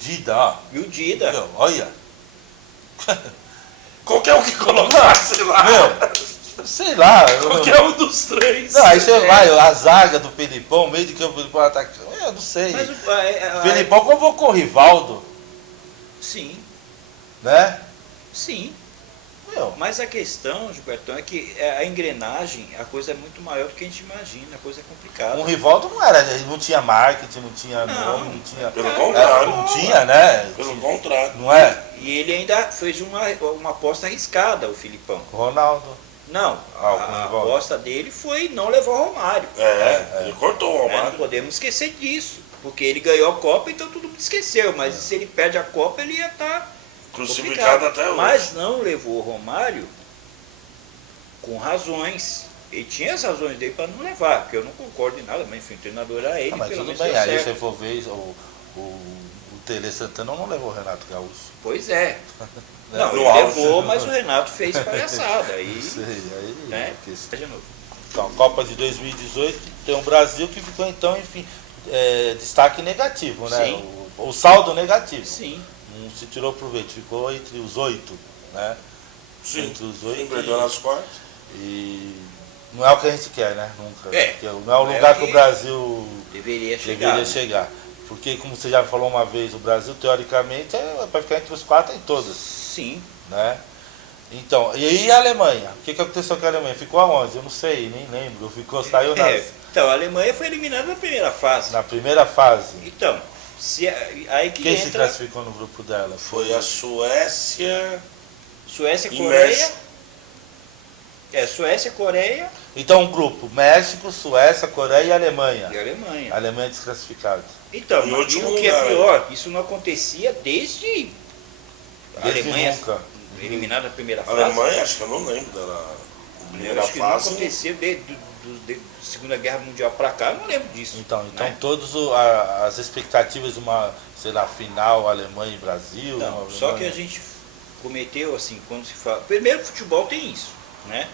Dida, ó. E o Dida. Meu, olha. Qualquer um que colocasse lá. Meu, sei lá. Qualquer um dos três. Não, aí você vai, a zaga do Felipão, meio de campo do Felipão atacando. Eu não sei. Mas O Felipão convocou o Rivaldo, sim, né? sim. Meu, Mas a questão, Gilbertão, é que a engrenagem, a coisa é muito maior do que a gente imagina, a coisa é complicada. o Rivaldo não era, ele não tinha marketing, não tinha Não, nome, não tinha. Pelo contrário. Não tinha, né? Pelo contrário. Não é? E ele ainda fez uma aposta arriscada, o Filipão. Ronaldo. Não, com o a Rivaldo. aposta dele foi não levar o Romário. Ele cortou o Não Romário. podemos esquecer disso, porque ele ganhou a Copa, então todo mundo esqueceu. Mas se ele perde a Copa, ele ia estar Crucificado até hoje. Mas não levou o Romário com razões. Ele tinha as razões dele para não levar, porque eu não concordo em nada, mas enfim, o treinador era ele, Mas pelo tudo menos bem, deu aí certo. você for ver, o Tele Santana não levou o Renato Gaúcho. Pois é. Né? Não, No ele auge. levou, mas o Renato fez palhaçada. Aí, Não sei, aí né? é questão. De novo. Então, Copa de 2018 tem o Brasil que ficou então, enfim, destaque negativo, né? Sim. O saldo negativo. Sim. Não se tirou proveito, ficou entre os 8, né? Sim. Entre os 8 Perdeu nas quartas. e não é o que a gente quer, né? Nunca. É. Porque não é o Não é lugar o que o que Brasil Deveria chegar. deveria né? chegar. Porque, como você já falou uma vez, o Brasil, teoricamente, é para ficar entre os 4 em todas, Sim. né? Então, e aí a Alemanha? O que aconteceu com a Alemanha? Ficou aonde? Eu não sei, nem lembro. Saiu Então, a Alemanha foi eliminada na primeira fase. na primeira fase. Então, aí que Quem se entra classificou no grupo dela? Foi a Suécia. Suécia, e Coreia. México. Suécia, Coreia Então, um grupo: México, Suécia, Coreia e Alemanha. e Alemanha. A Alemanha é desclassificada. Então, Em e último o que é lugar, pior, isso não acontecia desde a Desde Alemanha nunca. eliminada na primeira A fase. Alemanha, acho que eu não lembro dela. Eu Primeira acho que não fase. acontecia desde Segunda Guerra Mundial para cá, eu não lembro disso. Então né? todas as expectativas de uma, sei lá, final Alemanha e Brasil. Não, uma só que a Alemanha- gente cometeu assim, quando se fala. Primeiro, futebol tem isso, né?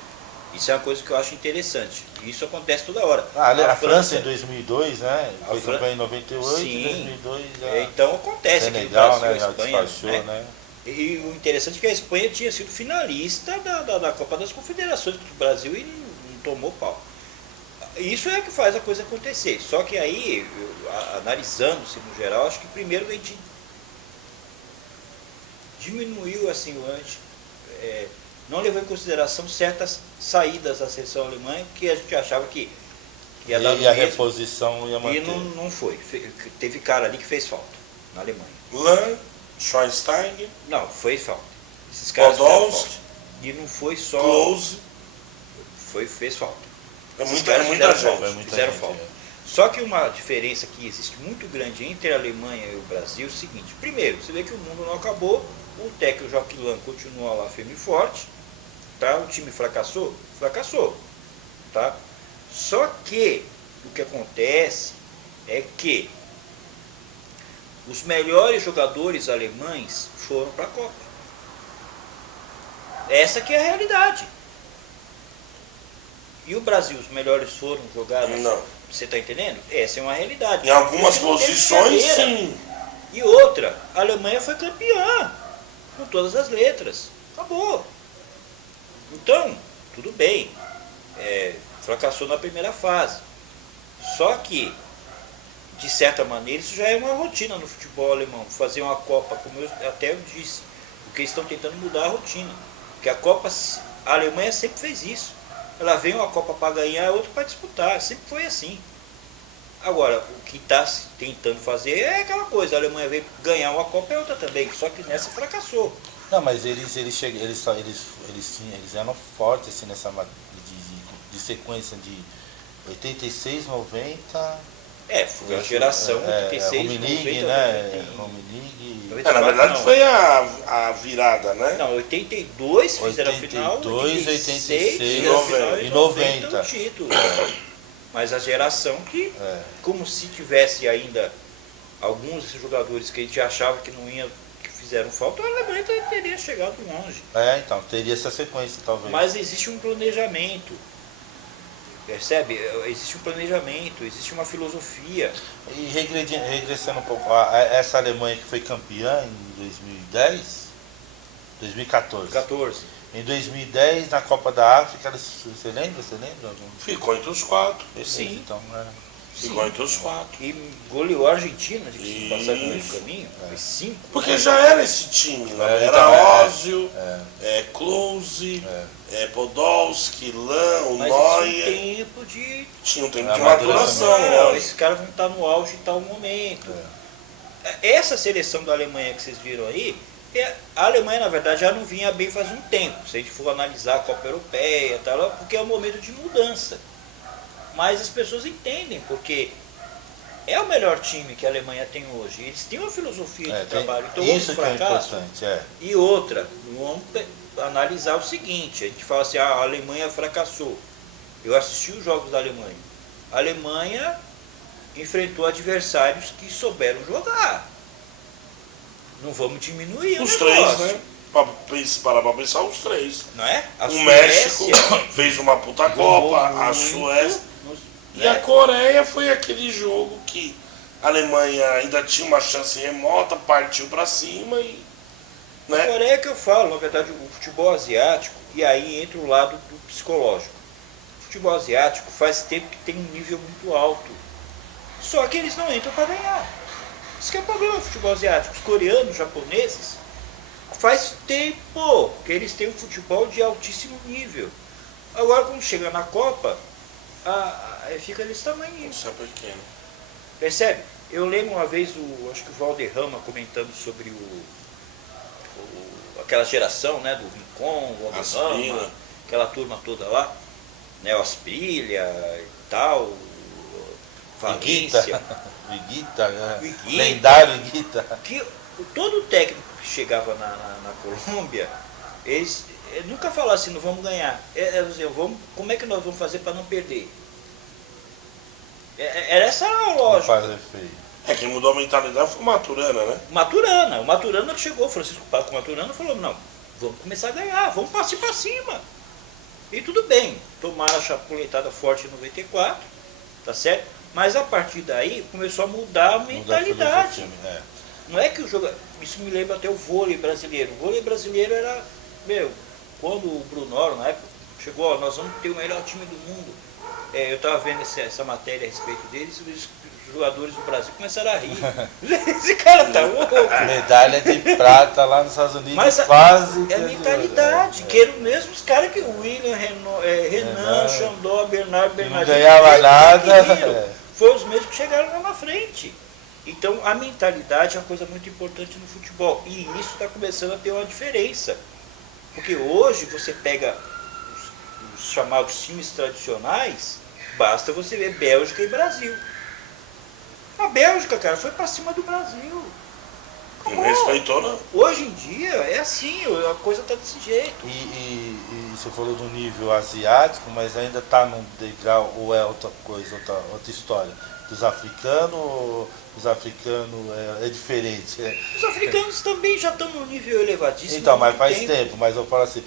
Isso é uma coisa que eu acho interessante. Isso acontece toda hora. A França em 2002, né? Foi Fran- campeã em 98 Sim. e 2002 já. Então acontece aqui no Senegal, Brasil, né? Já a Espanha, despachou, né? né? E o interessante é que a Espanha tinha sido finalista da Copa das Confederações do Brasil e não tomou pau. Isso é o que faz a coisa acontecer. Só que aí, analisando-se no geral, acho que primeiro a gente diminuiu assim o não levou em consideração certas saídas da seleção alemã que a gente achava que ia dar no E a mesmo, reposição ia manter. e não foi. Teve cara ali que fez falta na Alemanha. Lan, Schweinsteiger, Não, fez falta. Esses caras fizeram Podolski, falta. E não foi só. Klose. Fez falta. É Esses muita caras gente. fizeram Foi falta. muita Fizeram gente, falta. é. Só que uma diferença que existe muito grande entre a Alemanha e o Brasil é o seguinte: primeiro, você vê que o mundo não acabou, o técnico Joaquim Löw continua lá firme e forte, tá? O time fracassou? Fracassou, tá? Só que o que acontece é que os melhores jogadores alemães foram para a Copa. Essa que é a realidade. E o Brasil, os melhores foram jogar? Não. Você está entendendo? Essa é uma realidade. Em algumas Porque não tem posições, brincadeira. sim. E outra, a Alemanha foi campeã, com todas as letras. Acabou. Então, tudo bem. Fracassou na primeira fase. Só que, de certa maneira, isso já é uma rotina no futebol alemão. Fazer uma Copa, como eu até disse, porque eles estão tentando mudar a rotina. Porque a Alemanha sempre fez isso. Ela vem uma Copa para ganhar, outra para disputar. Sempre foi assim. Agora, o que está tentando fazer é aquela coisa. A Alemanha veio ganhar uma Copa e outra também. Só que nessa fracassou. Não, mas eles eram fortes assim, nessa de sequência de 86, 90. Foi a geração 86, Rummenigge, 90, né? 91. Rummenigge. Na verdade não. foi a virada, né? Não, 82 fizeram a final, 82, 86 86, fizeram a final, e e 90 o título. Mas a geração que, É. como se tivesse ainda alguns desses jogadores que a gente achava que não ia, que fizeram falta, a Alemanha teria chegado longe. Então, teria essa sequência talvez. Mas existe um planejamento. Percebe? Existe um planejamento, existe uma filosofia. E regressando um pouco, essa Alemanha que foi campeã em 2010, 2014. 14. Em 2010, na Copa da África, você lembra? Ficou entre os 4. Sim. Então, Ficou entre os 4. E goleou a Argentina, de que passar no meio do Isso. caminho. Foi 5. Porque já era esse time, né? Era então, Ózio, Klose, Podolski, Lan, o Mas Neuer. tinha um tempo de Tinha um tempo de Amadurecimento. maturação, Não, lógico. esses caras vão estar no auge em tal momento. Essa seleção da Alemanha que vocês viram aí, a Alemanha na verdade já não vinha bem faz um tempo, se a gente for analisar a Copa Europeia, tal, porque é um momento de mudança. Mas as pessoas entendem, porque é o melhor time que a Alemanha tem hoje. Eles têm uma filosofia de trabalho. Então, isso que é fracasso. importante. E outra, vamos analisar o seguinte, a gente fala assim, a Alemanha fracassou. Eu assisti os jogos da Alemanha. A Alemanha enfrentou adversários que souberam jogar. Não vamos diminuir Os o três, negócio, né? Parar pra pensar, os três. não é? A O Suécia México fez uma puta jogou Copa, a muito, Suécia. E né? a Coreia foi aquele jogo que a Alemanha ainda tinha uma chance remota, partiu pra cima e. A Né? Coreia que eu falo, na verdade, o futebol asiático, e aí entra o lado do psicológico. O futebol asiático faz tempo que tem um nível muito alto. Só que eles não entram para ganhar. Isso que é o problema do futebol asiático. Os coreanos, os japoneses, faz tempo que eles têm um futebol de altíssimo nível. Agora, quando chega na Copa, fica desse tamanho. Isso é pequeno. Percebe? Eu lembro uma vez, acho que o Valderrama comentando sobre aquela geração, né, do Rincon, o Valderrama, Asprilla. aquela turma toda lá, né, o Asprilla e tal, Valência, Iguita, né? Iguita. Lendário Iguita. que todo técnico que chegava na Colômbia, eles nunca falavam assim, não vamos ganhar, como é que nós vamos fazer para não perder? Era essa a Não lógica. faz efeito. Quem mudou a mentalidade foi o Maturana, né? O Maturana que chegou, Francisco Paco Maturana falou, não, vamos começar a ganhar, vamos partir para cima. E tudo bem, tomaram a chapuletada forte em 94, tá certo? Mas a partir daí começou a mudar a mentalidade. Não é que o jogo. Isso me lembra até o vôlei brasileiro. O vôlei brasileiro era. Quando o Brunoro, na época, chegou, ó, nós vamos ter o melhor time do mundo. Eu estava vendo essa matéria a respeito deles, os jogadores do Brasil começaram a rir. Esse cara tá louco. Medalha de prata lá nos Estados Unidos, Mas quase. é a mentalidade, que eram os mesmos caras que o William, Renan, Xandó, Bernardo, Que não Bernardinho. ganhava nada. Foram os mesmos que chegaram lá na frente. Então a mentalidade é uma coisa muito importante no futebol. E isso está começando a ter uma diferença. Porque hoje você pega os chamados times tradicionais, basta você ver Bélgica e Brasil. A Bélgica, cara, foi para cima do Brasil. E não respeitou, não. Hoje em dia é assim, a coisa tá desse jeito. E você falou do nível asiático, mas ainda está num degrau ou é outra coisa, outra história? Dos africanos, os africanos é diferente? Os africanos também já estão num nível elevadíssimo. Então, mas faz tempo, mas eu falo assim,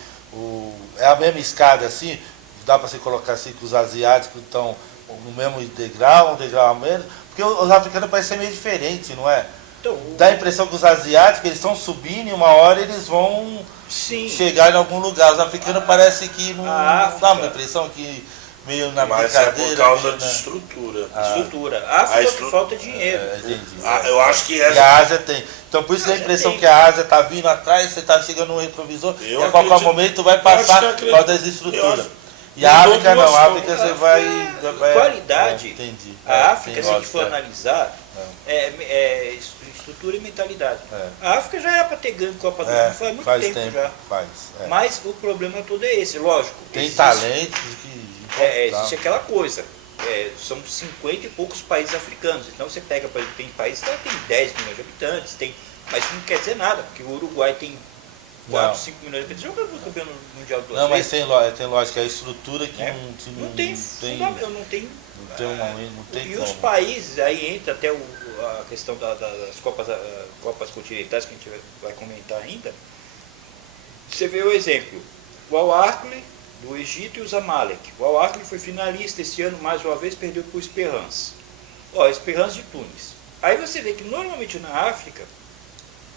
é a mesma escada assim, dá para você colocar assim que os asiáticos estão no mesmo degrau, um degrau a menos, porque os africanos parecem ser meio diferentes, não é? Então, Dá a impressão que os asiáticos eles estão subindo e uma hora eles vão chegar em algum lugar. Os africanos parece que não dá uma impressão que meio na Mas brincadeira. é por causa meio de na... estrutura. Estrutura. A África falta dinheiro. Entendi. Eu acho que E a Ásia tem. Então por isso dá a impressão que a Ásia está vindo atrás, você está chegando no retrovisor, e a qualquer momento vai passar por causa das estruturas. E a África não, a África você vai. Qualidade. Entendi. A África, se a gente for analisar, estrutura e mentalidade. A África já era para ter ganho Copa do Mundo faz muito tempo já. Mas o problema todo é esse, lógico. Tem talentos que. Existe aquela coisa. São 50 e poucos países africanos. Então você pega, por exemplo, tem países que tem 10 milhões de habitantes, mas isso não quer dizer nada, porque o Uruguai tem 4, 5 milhões de habitantes. Já ganhou o campeonato mundial duas Não, mas vezes. tem lógica, a estrutura que não tem tem e como. os países, aí entra até a questão das Copas continentais, que a gente vai comentar ainda. Você vê o exemplo, o Al Ahly do Egito e o Zamalek. O Al-Ahly foi finalista esse ano, mais uma vez, perdeu para o Esperance. Ó, Esperance de Tunis. Aí você vê que normalmente na África,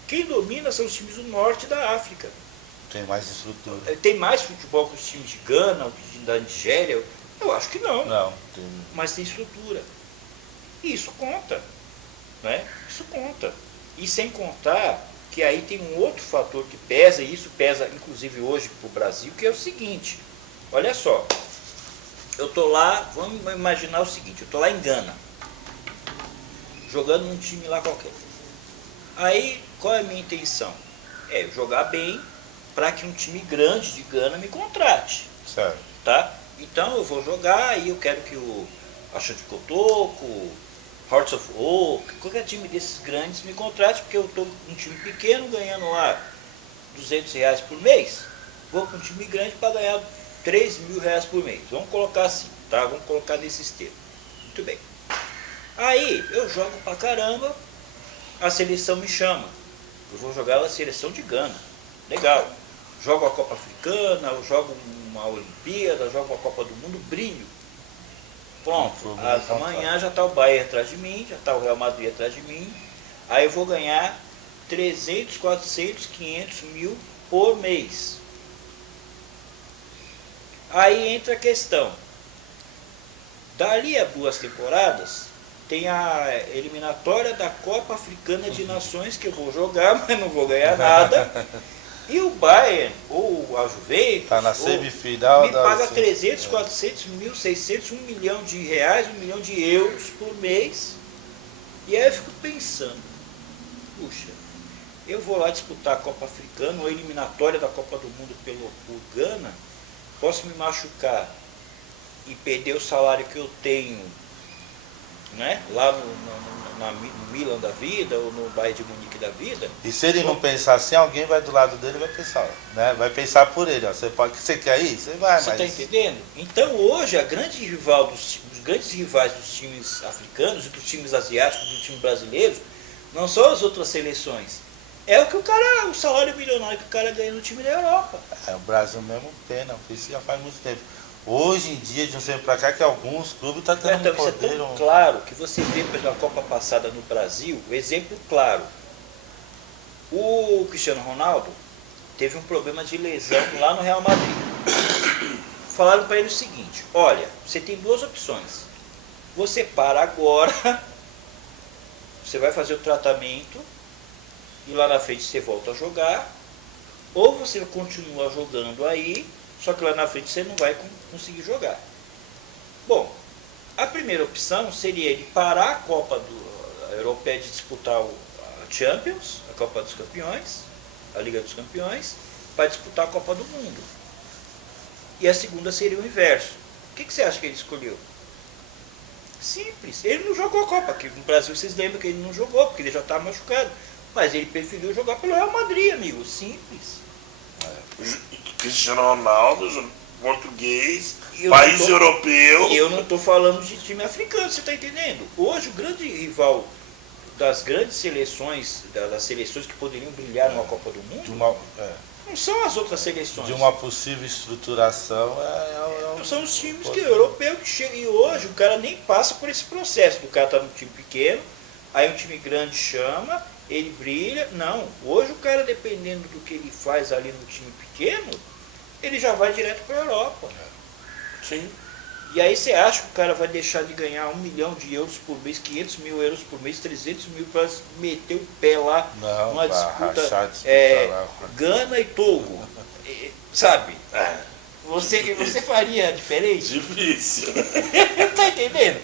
quem domina são os times do norte da África. Tem mais estrutura. Tem mais futebol que os times de Gana, da Nigéria? Eu acho que não. Não, tem... Mas tem estrutura. E isso conta. Né? Isso conta. E sem contar que aí tem um outro fator que pesa, e isso pesa inclusive hoje para o Brasil, que é o seguinte. Olha só. Eu tô lá, vamos imaginar o seguinte, eu tô lá em Gana, jogando num time lá qualquer. Aí, qual é a minha intenção? É jogar bem para que um time grande de Gana me contrate. Certo. Tá? Então eu vou jogar e eu quero que o Ashanti Kotoko, Hearts of Oak, qualquer time desses grandes me contrate, porque eu estou um time pequeno ganhando lá R$200 por mês, vou para um time grande para ganhar R$3.000 por mês. Vamos colocar assim, tá? Vamos colocar nesses termos. Muito bem. Aí eu jogo pra caramba, a seleção me chama. Eu vou jogar na seleção de Gana. Legal. Jogo a Copa Africana, eu jogo uma Olimpíada, jogo a Copa do Mundo, brilho. Pronto. Amanhã já está o Bayern atrás de mim, já está o Real Madrid atrás de mim. Aí eu vou ganhar 300, 400, 500 mil por mês. Aí entra a questão. Dali a 2 temporadas, tem a eliminatória da Copa Africana de Nações, que eu vou jogar, mas não vou ganhar nada. E o Bayern, ou a Juventus, tá na semifinal, me paga 300, 400, 1.600, 1 milhão de reais, 1 milhão de euros por mês. E aí eu fico pensando, puxa, eu vou lá disputar a Copa Africana, ou a eliminatória da Copa do Mundo por Gana, posso me machucar e perder o salário que eu tenho, né, lá no Milan da vida, ou no Bayern de Munique da vida. E se ele não pensar assim, alguém vai do lado dele e vai pensar, né? Vai pensar por ele, ó. Você quer ir? Você vai, Você mas... está entendendo? Então hoje a grande rival os grandes rivais dos times africanos e dos times asiáticos, dos times brasileiros, não são as outras seleções. É o que o salário milionário que o cara ganha no time da Europa. É, o Brasil mesmo pena, isso já faz muito tempo. Hoje em dia, de um tempo pra cá, que alguns clubes estão tendo Então, poder... isso é tão claro que você vê, por exemplo, a Copa passada no Brasil, o exemplo claro. O Cristiano Ronaldo teve um problema de lesão lá no Real Madrid. Falaram para ele o seguinte, olha, você tem 2 opções. Você para agora, você vai fazer o tratamento, e lá na frente você volta a jogar, ou você continua jogando aí, só que lá na frente você não vai conseguir jogar. Bom, a primeira opção seria ele parar a Copa Europeia de disputar a Champions, a Copa dos Campeões, a Liga dos Campeões, para disputar a Copa do Mundo. E a segunda seria o inverso. O que você acha que ele escolheu? Simples. Ele não jogou a Copa, porque no Brasil vocês lembram que ele não jogou, porque ele já estava machucado. Mas ele preferiu jogar pelo Real Madrid, amigo. Simples. Cristiano Ronaldo, português, país europeu. E eu não estou falando de time africano, você está entendendo? Hoje o grande rival das grandes seleções, das seleções que poderiam brilhar numa Copa do Mundo, não são as outras seleções. De uma possível estruturação são os times europeus que chegam. E hoje o cara nem passa por esse processo. O cara está num time pequeno, aí um time grande chama, ele brilha. Não, hoje o cara, dependendo do que ele faz ali no time pequeno, ele já vai direto para a Europa. Sim. E aí você acha que o cara vai deixar de ganhar 1 milhão de euros por mês, 500 mil euros por mês, 300 mil para meter o pé lá numa disputa Gana e Togo, sabe? Você faria diferente? Difícil. Tá entendendo?